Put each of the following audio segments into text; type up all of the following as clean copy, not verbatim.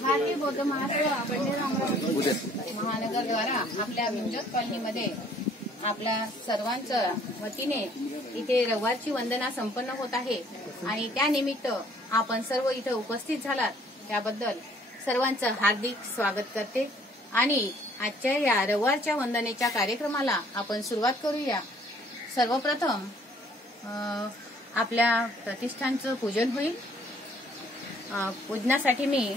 भारतीय बौद्ध महानगर द्वारा आपल्या विंजत कॉलनीमध्ये आपल्या सर्वांच्या वतीने इथे रविवारची वंदना संपन्न होत आहे आणि त्यानिमित्त आपण सर्व इथे उपस्थित झालात त्याबद्दल सर्वांचं हार्दिक स्वागत करते आणि आजच्या या रविवारच्या वंदनेच्या कार्यक्रमाला आपण सुरुवात करूया। सर्वप्रथम आपल्या प्रतिष्ठानचं पूजन होईल। पूजनासाठी मी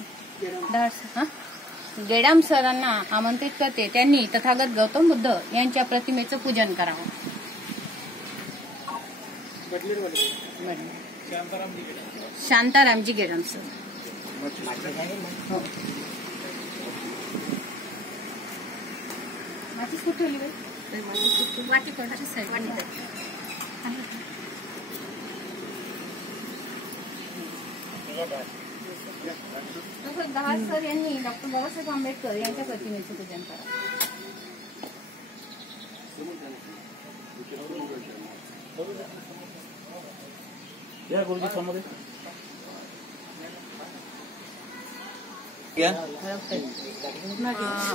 गेडाम सरांना आमंत्रित करते, त्यांनी तथागत गौतम बुद्ध यांच्या प्रतिमेचं पूजन करावं। शांतारामजी गेडाम सर। माझी कुठे वाटी कोणाची साईड दहा सर यांनी डॉक्टर बाबासाहेब आंबेडकर यांच्या प्रतिमेचं पूजन करा।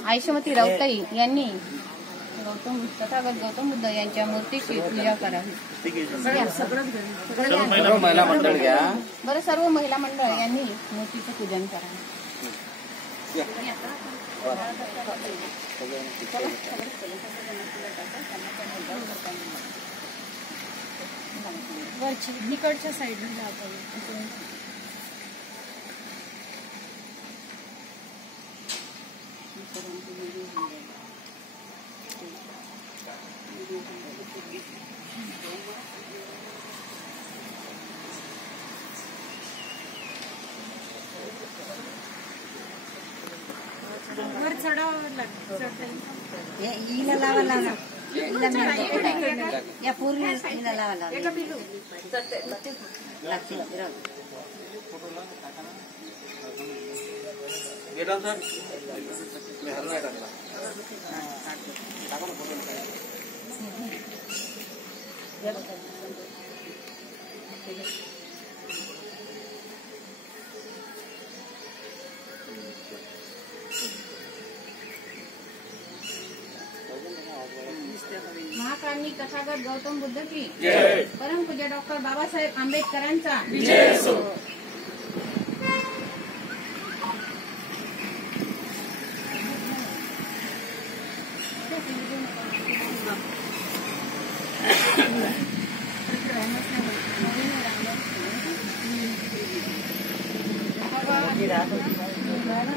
आयशमती राऊताई यांनी तथागत गौतम बुद्ध यांच्या मूर्तीची पूजा करावी। बरं, सर्व महिला मंडळ यांनी मूर्तीचं पूजन करावं। इकडच्या साईडला या पूर्ण महाकारुणिक तथागत गौतम बुद्ध की जय। परम पूज्य डॉक्टर बाबासाहेब आंबेडकरांचा विजय असो।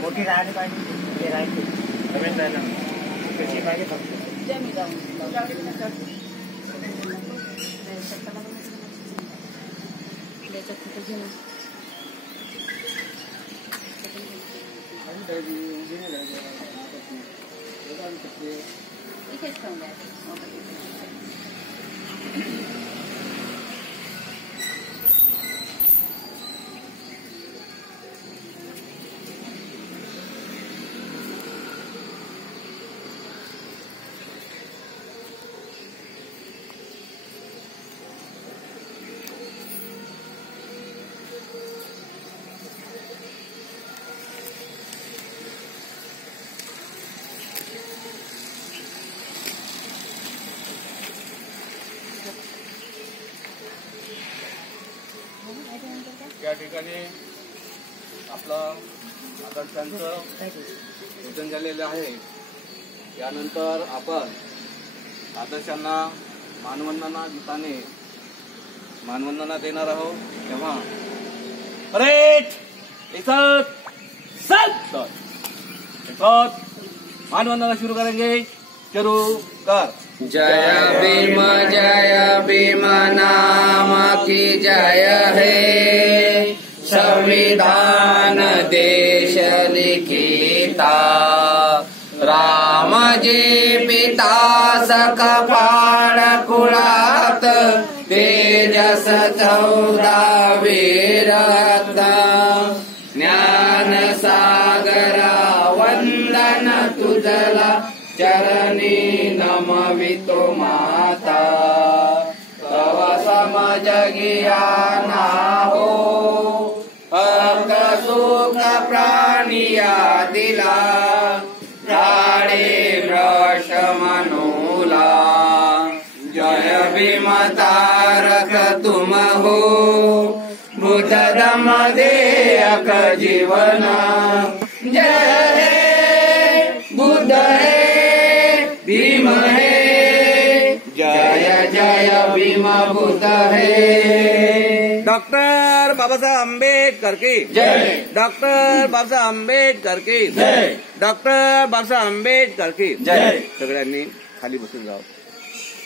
मोठी राहणी पाहिजे राहायची नवीन राहायला कशी पाहिजे या ठिकाणी आपलं आदर्शांचं पूजन झालेलं आहे। यानंतर आपण आदर्शांना मानवंदना गीताने मानवंदना देणार आहोत। तेव्हा मानवंदना शुरू करेंगे। शुरू कर। जय भीम नाम की जय है। संविधान देश लिखिता राम जी पिता सकपाळ कुळात तेजस 14 वीरता ज्ञान सागरा वंदन तुझला चरणी नमवितो माता तव समजगी ना हो हक्क सुख प्राणिया दिला प्राणे वृष मनूला जय भीम तारक तुम हो बुद्ध धम्म देयक जीवन जय हे बुद्ध हे भीम हे जय जय भीम बुद्ध हे। डॉक्टर बाबासाहेब आंबेडकर की जय। डॉक्टर बाबासाहेब आंबेडकर की जय। डॉक्टर बाबासाहेब आंबेडकर की जय। सगळ्यांनी खाली बसून जावं।